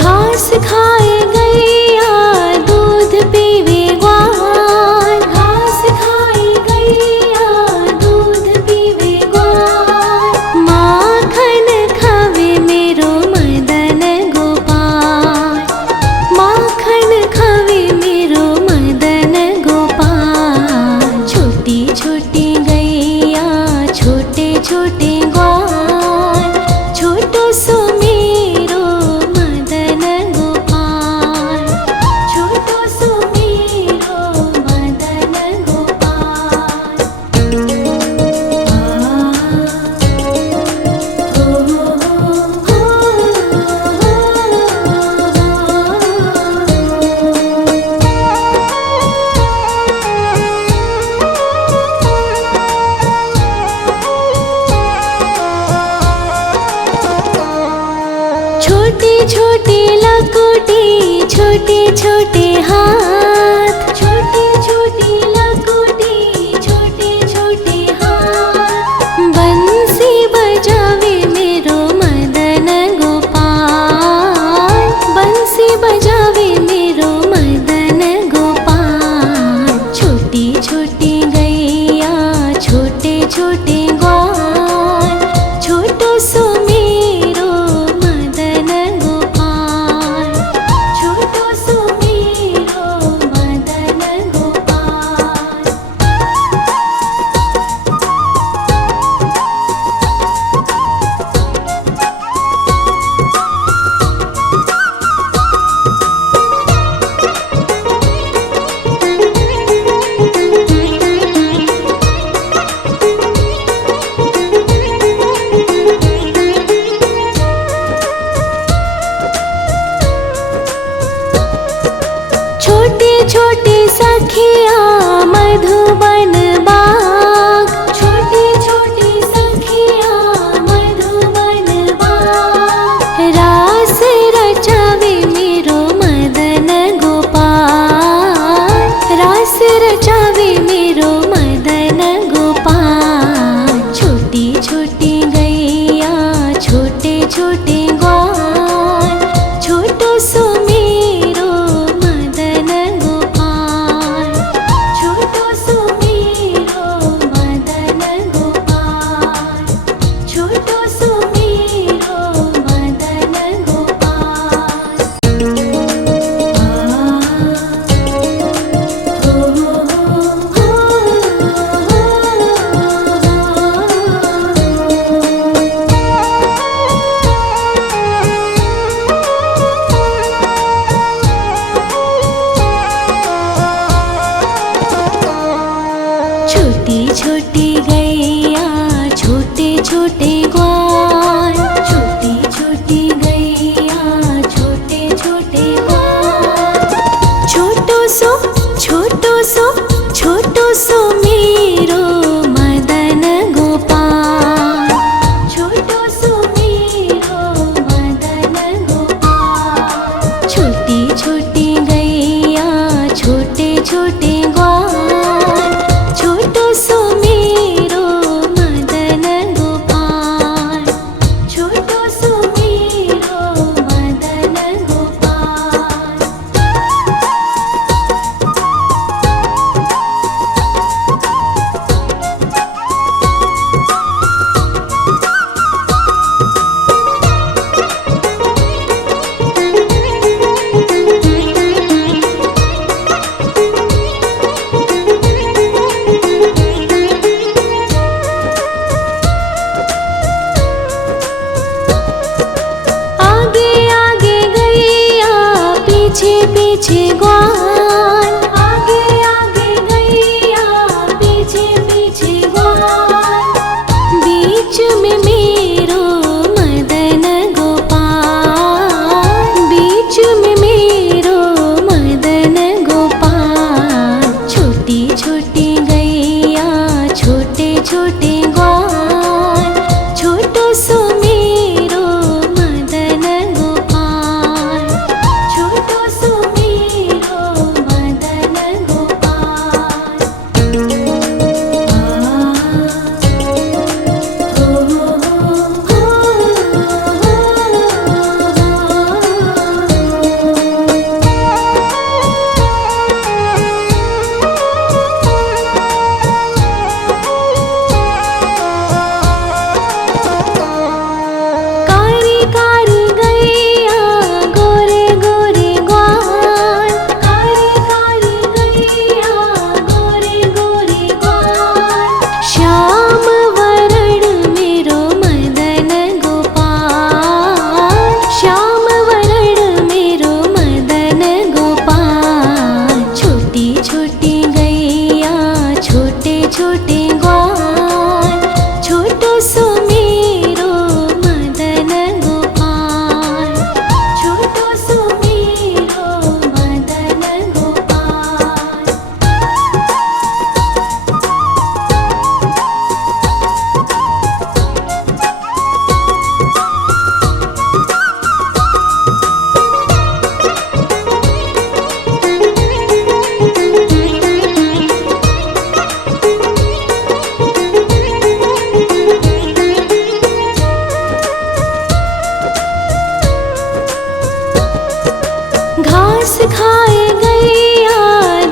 घास खाए गैया दूध पीवे ग्वाल, घास खाए गैया दूध पीवे ग्वाल। माखन खावे मेरो मदन गोपाल, माखन खावे मेरो मदन गोपाल। छोटी छोटी गैया छोटे छोटे ग्वाल, छोटो सो मेरो मदन गोपाल, छोटो सो मेरो मदन गोपाल। छोटी छोटी लकोटी छोटे छोटे हाथ, छोटी छोटी लकोटी छोटे छोटे हाथ। बंसी बजावे मेरो मदन गोपाल, बंसी बजावे मेरो मदन गोपाल। छोटी छोटी गैया छोटे छोटे ग्वाल, छोटो सो मेरो मदन गोपाल, छोटो सो मेरो मदन गोपाल। छोटे छोटे सखिया मधुबन बाग, छोटे छोटे सखिया मधुबन बाग। रास रचावे मेरो मदन गोपाल, रास रचावे मेरो मदन गोपाल। छोटी छोटी गैया छोटे छोटे ग्वाल, छोटो सो मेरो मदन गोपाल, छोटो सो मेरो मदन गोपाल, छोटो सो मेरो मदन गोपाल। छोटी छोटी गैया छोटे छोटे ग्वाल, छोटी छोटी गैया छोटे छोटे ग्वाल। छोटो सो छोटो सो छोटो सो मेरो मदन गोपाल, छोटो सो मेरो मदन गोपाल। छोटी छोटी गैया छोटे छोटे ग्वाल, छोटो सो मेरो मदन गोपाल, छोटो सो मेरो मदन गोपाल। आगे आगे गैया पीछे पीछे ग्वाल, आगे आगे गैया पीछे पीछे ग्वाल। बीच में मेरो मदन गोपाल, बीच में मेरो मदन गोपाल। छोटी छोटी गैया छोटे छोटे ग्वाल, छोटो सो मेरो मदन गोपाल, छोटो सो मेरो घास खाए गैया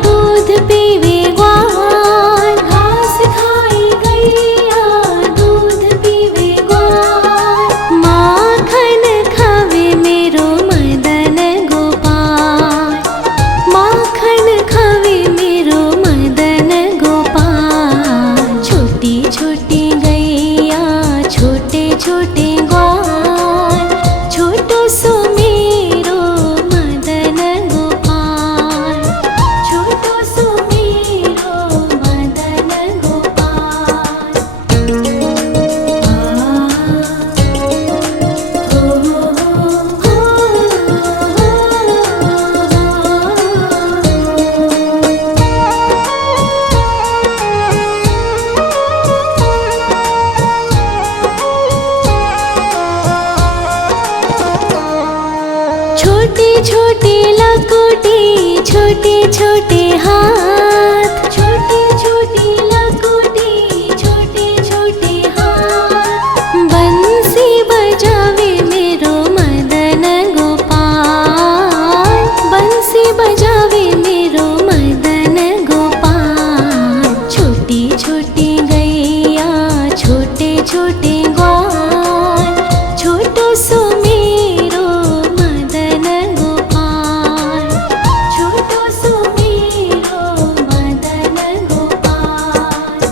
दूध पीवे ग्वाल, घास खाए गैया दूध पीवे ग्वाल, माखन खावे मेरो मदन गोपाल, माखन खावे मेरो मदन गोपाल। छोटी छोटी गैया छोटे छोटे ग्वाल, छोटो सो मेरो मदन गोपाल, छोटो सो मेरो मदन गोपाल। छोटे छोटे लकोटी छोटे छोटे हाथ, छोटे छोटे लकोटी छोटे छोटे हाथ, बंसी बजावे मेरो मदन गोपाल, बंसी बजावे मेरो मदन गोपाल। छोटी छोटी गैया छोटे छोटे ग्वाल, छोटो सो मेरो मदन गोपाल, छोटो सो मेरो मदन गोपाल।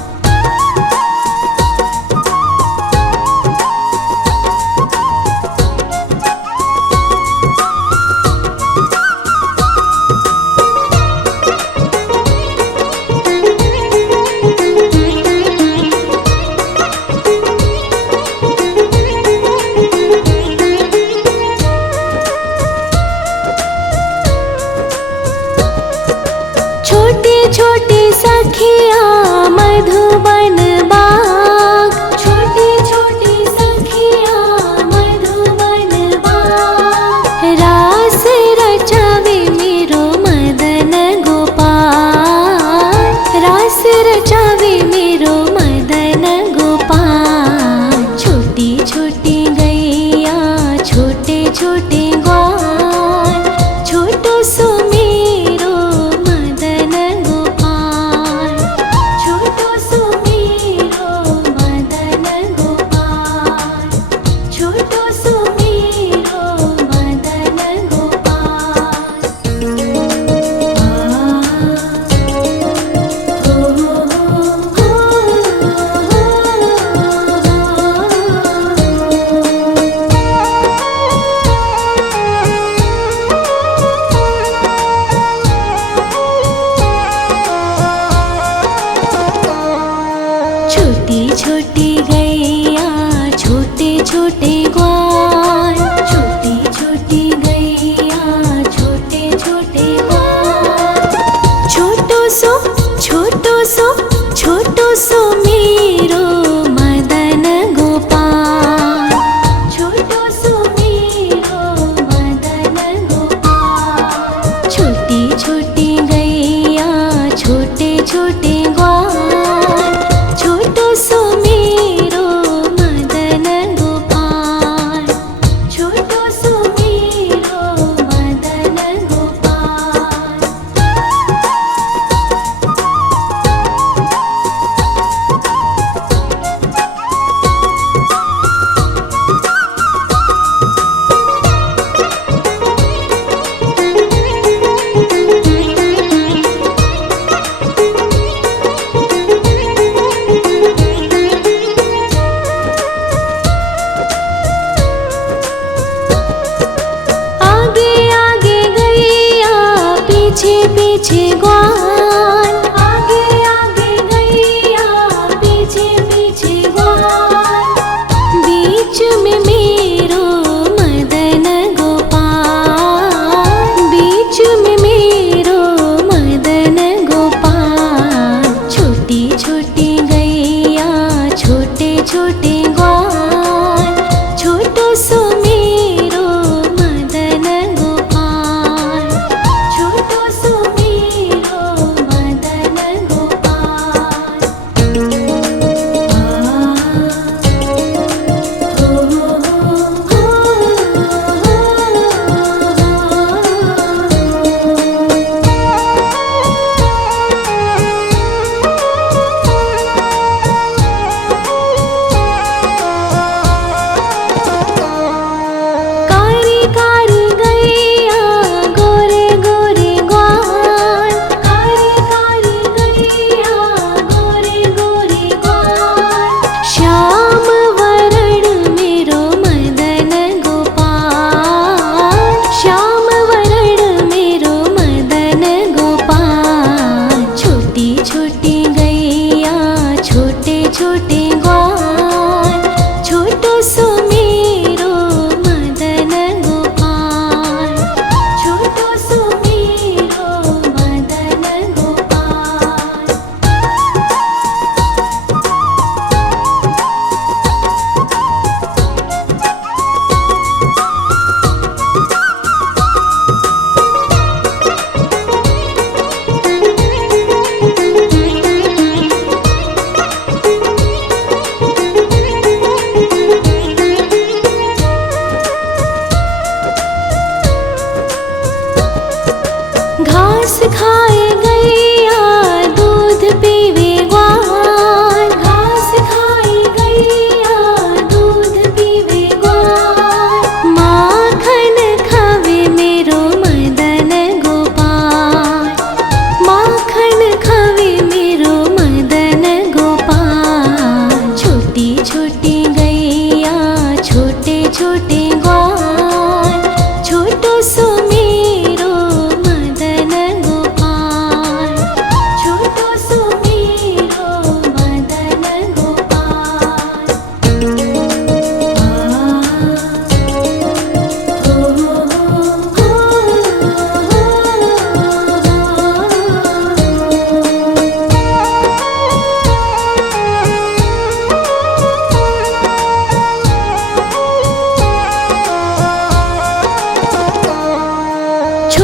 छोटे छोटे सखिया मधुबन बाग, छोटे छोटे सखिया मधुबन बाग, रास रचावे मेरो मदन गोपाल, रास रचावे मेरो मदन गोपाल। छोटी छोटी गैया छोटे छोटे ग्वाल, छोटो सो मेरो मदन गोपाल, छोटो सो मेरो मदन गोपाल, छोटो सो मेरो मदन गोपाल। छोटी छोटी गैया छोटे छोटे ग्वाल, छोटी छोटी गैया छोटे छोटे ग्वाल, छोटो सो छोटो सो छोटो सो मेरो मदन गोपाल, छोटो सो मेरो मदन गोपाल। छोटी छोटी गैया छोटे छोटे ग्वाल, छोटो सो मेरो मदन गोपाल, छोटो सो मेरो मदन गोपाल। आगे आगे गैया पीछे पीछे ग्वाल, आगे आगे गैया पीछे पीछे ग्वाल, बीच में मेरो मदन गोपाल, बीच में मेरो मदन गोपाल। छोटी छोटी गैया छोटे छोटे ग्वाल, छोटो सो मेरो मदन गोपाल, छोटो सो मेरो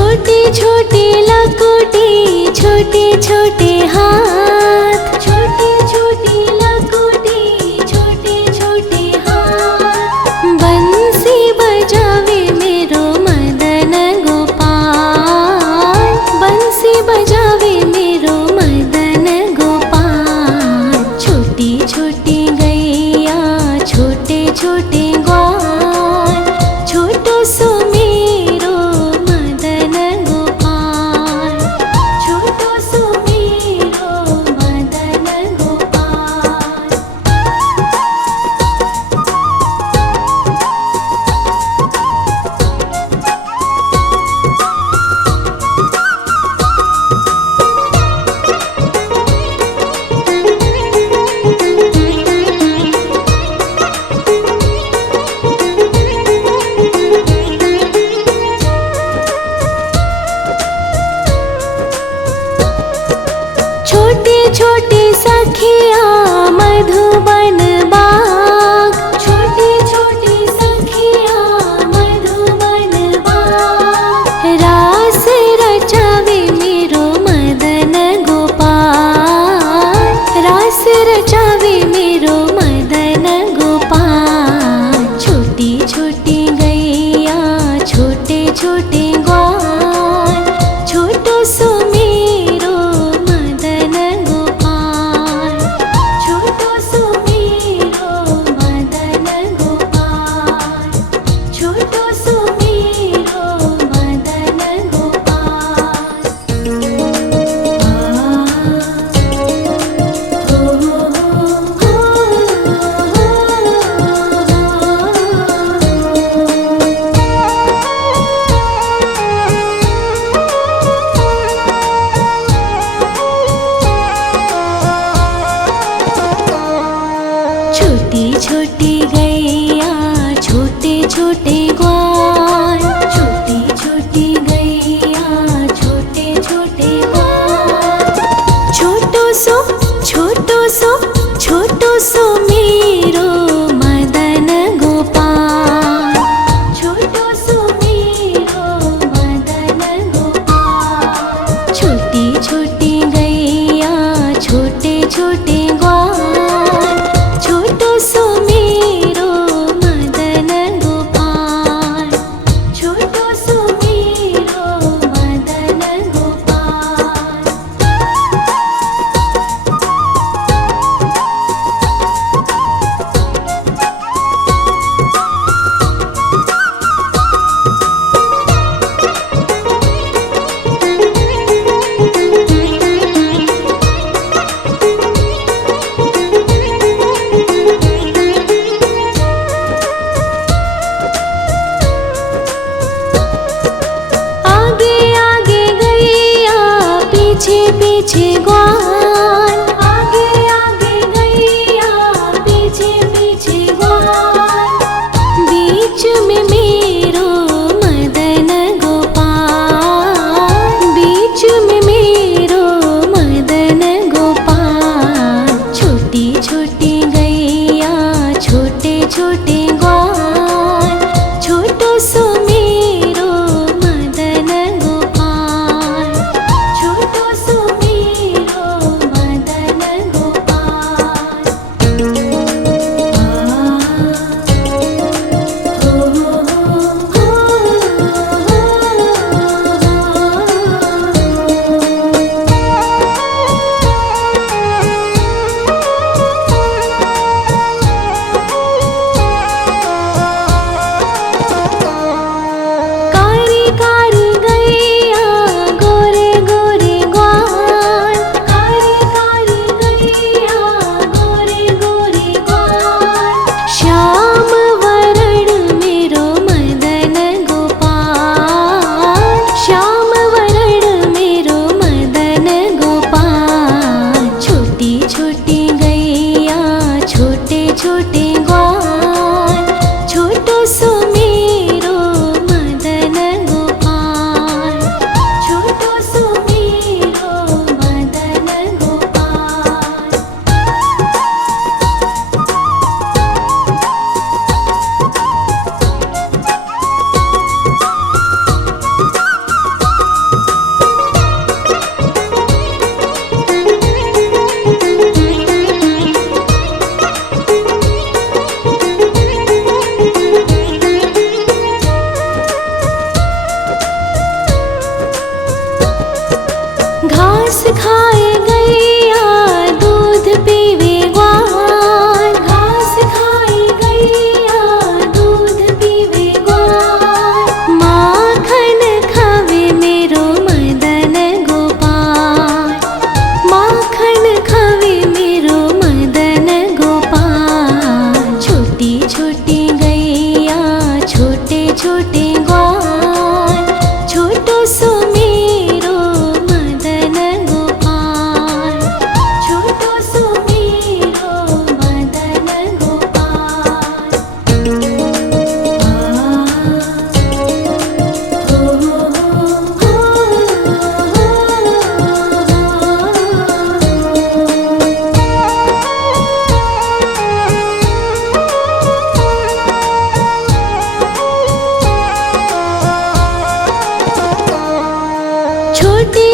छोटे छोटे लकोटे छोटे छोटे हाथ, छोटे छोटे लकोटे छोटे छोटे हाथ। बंसी बजावे मेरो मदन गोपाल, बंसी बजावे मेरो मदन गोपाल। छोटी छोटी गैया छोटे छोटे ग्वाल, छोटो सो मेरो मदन गोपाल, छोटो सो मेरो मदन गोपाल। छोटे छोटे सखिया मधुबन बाग, छोटे छोटे सखिया मधुबन बाग। रास रचावे मेरो मदन गोपाल, रास रचावे मेरो मदन गोपाल। छोटी छोटी गैया छोटे छोटे ग्वाल, छोटो सो मेरो मदन गोपाल, छोटो सो मेरो मदन गोपाल, छोटो सो मेरो मदन गोपाल। छोटी छोटी गैया छोटे छोटे ग्वाल, छोटी छोटी गैया छोटे छोटे ग्वाल। छोटो सो छोटो सो छोटो सो मेरो मदन गोपाल, छोटो सो मेरो मदन गोपाल। छोटी छोटी गैया छोटे छोटे ग्वाल, छोटो सो मेरो मदन गोपाल, छोटो सो मेरो मदन गोपाल। आगे आगे गैया पीछे पीछे ग्वाल, आगे आगे गैया पीछे पीछे ग्वाल। बीच में मेरो मदन गोपाल, बीच में मेरो मदन गोपाल। छोटी छोटी गैया छोटे छोटे ग्वाल, छोटो सो मेरो मदन गोपाल, छोटो सो मेरो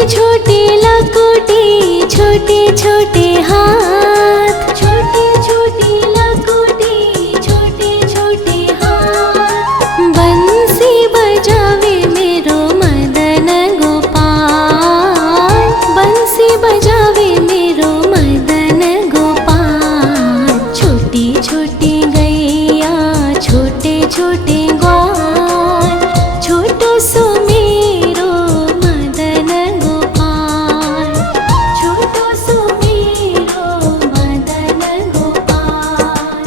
छोटी लकुटी छोटे छोटे हाथ, छोटी छोटी लकुटी छोटे छोटे हाथ। बंसी बजावे मेरो मदन गोपाल, बंसी बजावे मेरो मदन गोपाल। छोटी छोटी गैया छोटे छोटे ग्वाल, छोटो सो मेरो मदन गोपाल, छोटो सो मेरो मदन गोपाल।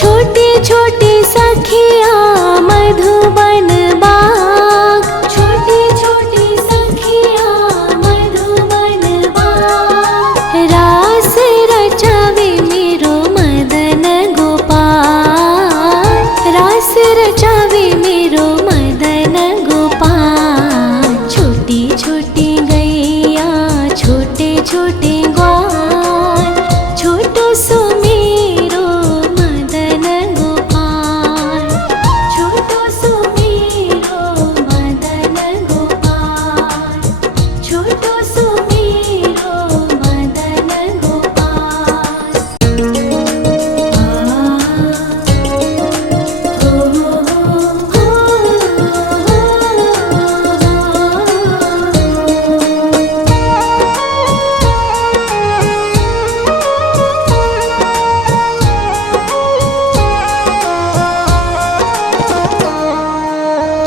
छोटे छोटे सखिया मधुबन बाग, छोटे छोटे सखिया मधुबन बाग। रास रचावे मेरो मदन गोपाल, रास रचावे मेरो मदन गोपाल। छोटी छोटी गैया छोटे छोटे ग्वाल, छोटो सो मेरो मदन गोपाल, छोटो सो मेरो मदन गोपाल, छोटो सो मेरो मदन गोपाल।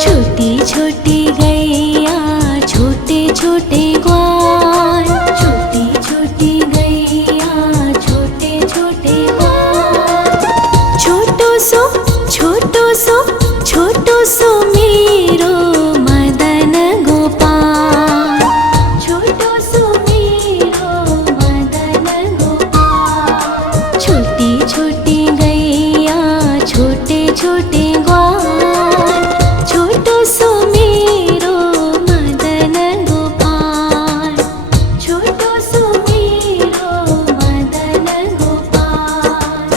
छोटी छोटी गैया छोटे छोटे ग्वाल, छोटी छोटी गैया छोटे छोटे ग्वाल। छोटो सो छोटो सो छोटो सो मेरो मदन गोपाल, छोटो सो मेरो मदन गोपाल। छोटी छोटी गैया छोटे छोटे ग्वाल, छोटो सो मेरो मदन गोपाल, छोटो सो मेरो मदन गोपाल।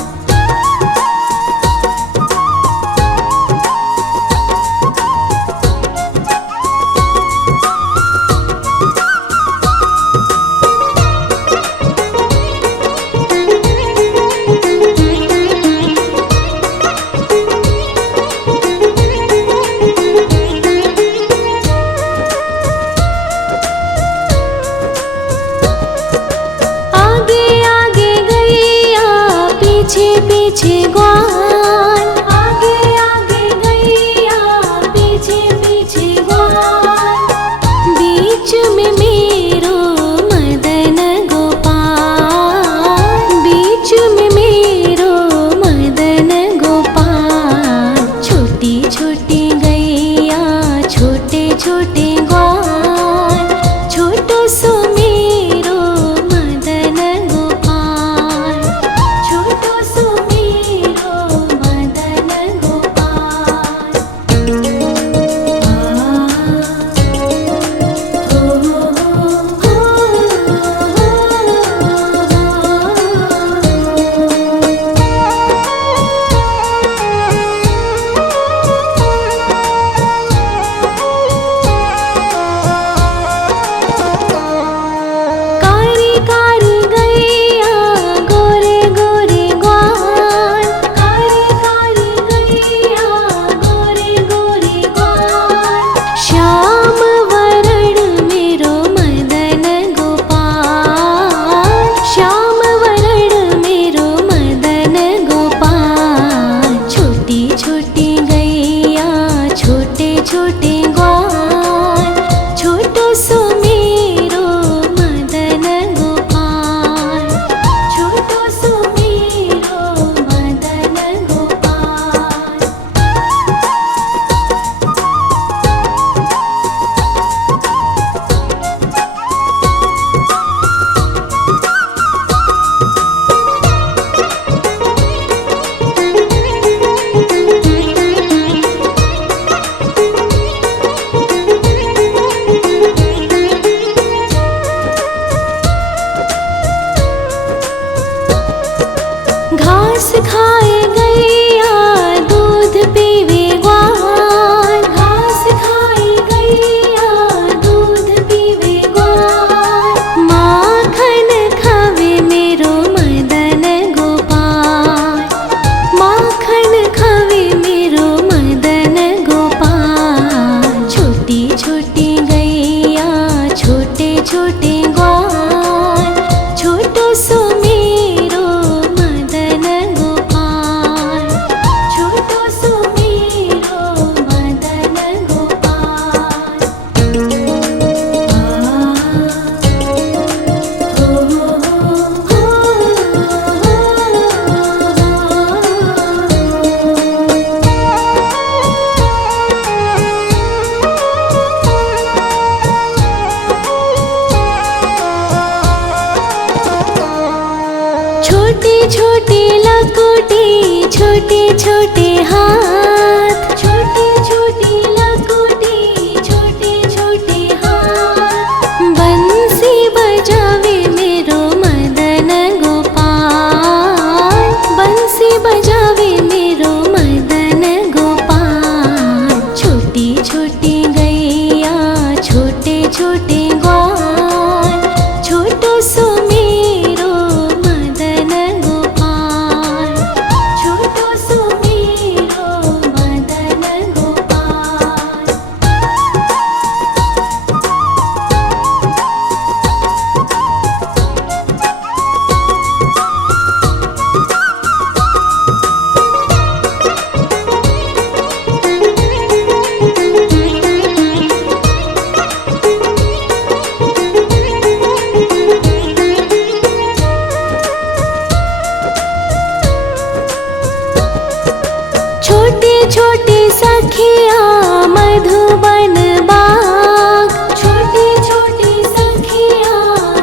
आगे आगे गैया पीछे पीछे ग्वाल, आगे आगे गैया पीछे पीछे ग्वाल। बीच में मेरो मदन गोपाल, बीच में मेरो मदन गोपाल। छोटी छोटी गैया छोटे छोटे ग्वाल, छोटो सो मेरो मदन गोपाल, छोटो सो मेरो खाए गैया दूध पीवे ग्वाल, घास खाए गैया दूध पीवे ग्वाल, माखन खावे मेरो मदन गोपाल, माखन खावे मेरो मदन गोपाल। छोटी छोटी गैया छोटे छोटे ग्वाल, छोटो सो मेरो मदन गोपाल, छोटो सो मेरो मदन गोपाल। छोटी छोटी लकुटी छोटे छोटे हाथ, छोटी छोटी लकुटी छोटे छोटे हाथ, बंसी बजावे मेरो मदन गोपाल, बंसी बजावे मेरो मदन गोपाल। छोटी छोटी गैया छोटे छोटे ग्वाल, छोटो सो मेरो मदन गोपाल, छोटो सो मेरो मदन गोपाल। छोटे छोटे सखिया मधुबन बाग, छोटे छोटे सखिया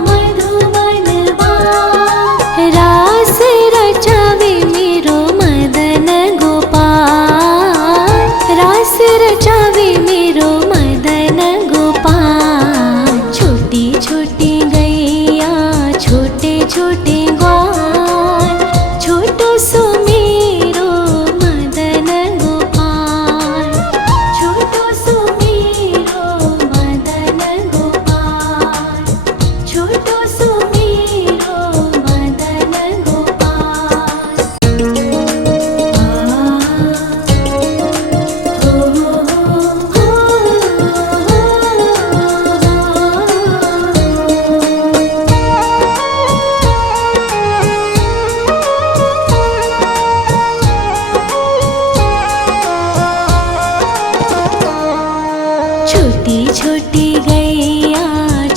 मधुबन बाग, रास रचावे मेरो मदन गोपाल, रास रचावे मेरो मदन गोपाल। छोटी छोटी गैया छोटे छोटे ग्वाल, छोटो सो मेरो मदन गोपाल, छोटो सो मेरो मदन गोपाल, छोटो सो मेरो मदन गोपाल। छोटी छोटी गैया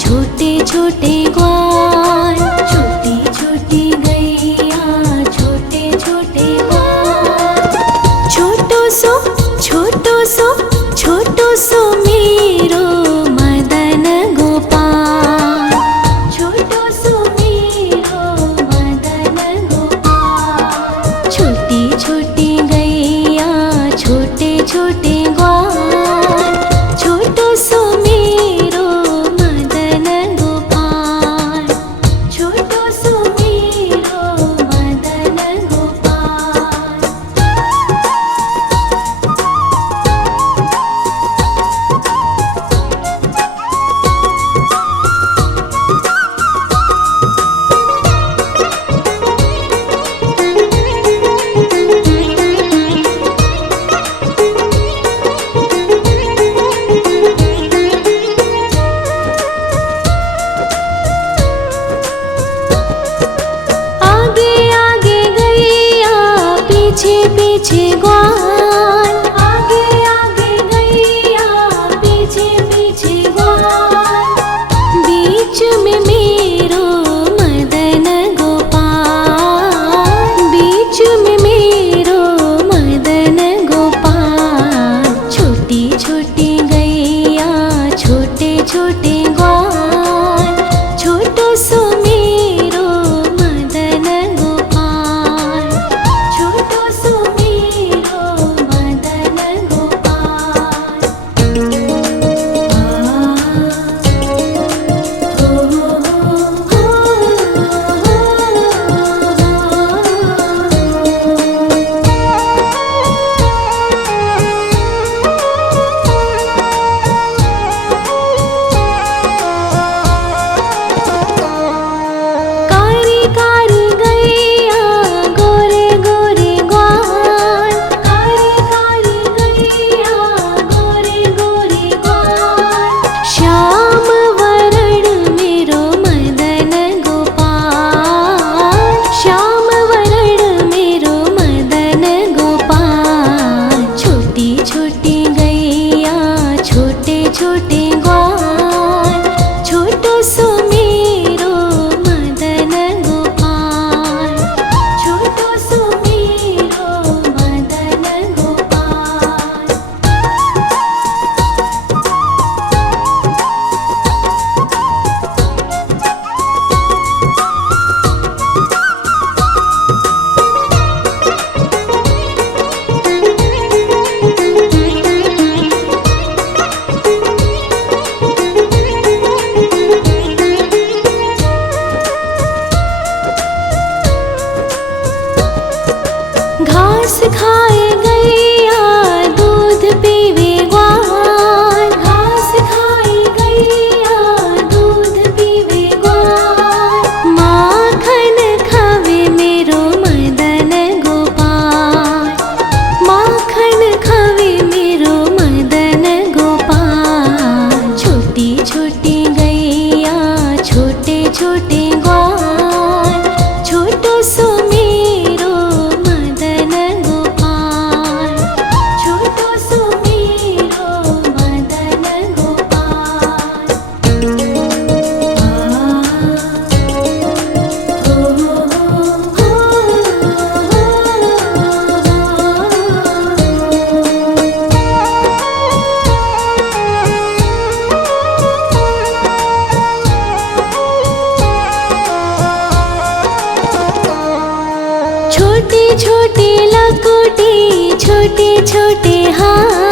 छोटे छोटे ग्वाल, छोटी छोटी गैया छोटे छोटे ग्वाल, छोटो सो छोटो सो मेरो मदन गोपाल, छोटो सो मेरो मदन गोपाल। छोटी छोटी गैया छोटे छोटे ग्वाल, छोटो सो मेरो मदन गोपाल, छोटो सो मेरो मदन गोपाल। आगे आगे गैया पीछे पीछे ग्वाल, आगे आगे गैया पीछे पीछे ग्वाल, बीच में मेरो मदन गोपाल, बीच में मेरो मदन गोपाल। छोटी छोटी गैया छोटे छोटे ग्वाल, छोटो सो मेरो मदन गोपाल, छोटो सो मेरो छोटे लकोटे छोटे छोटे हाथ।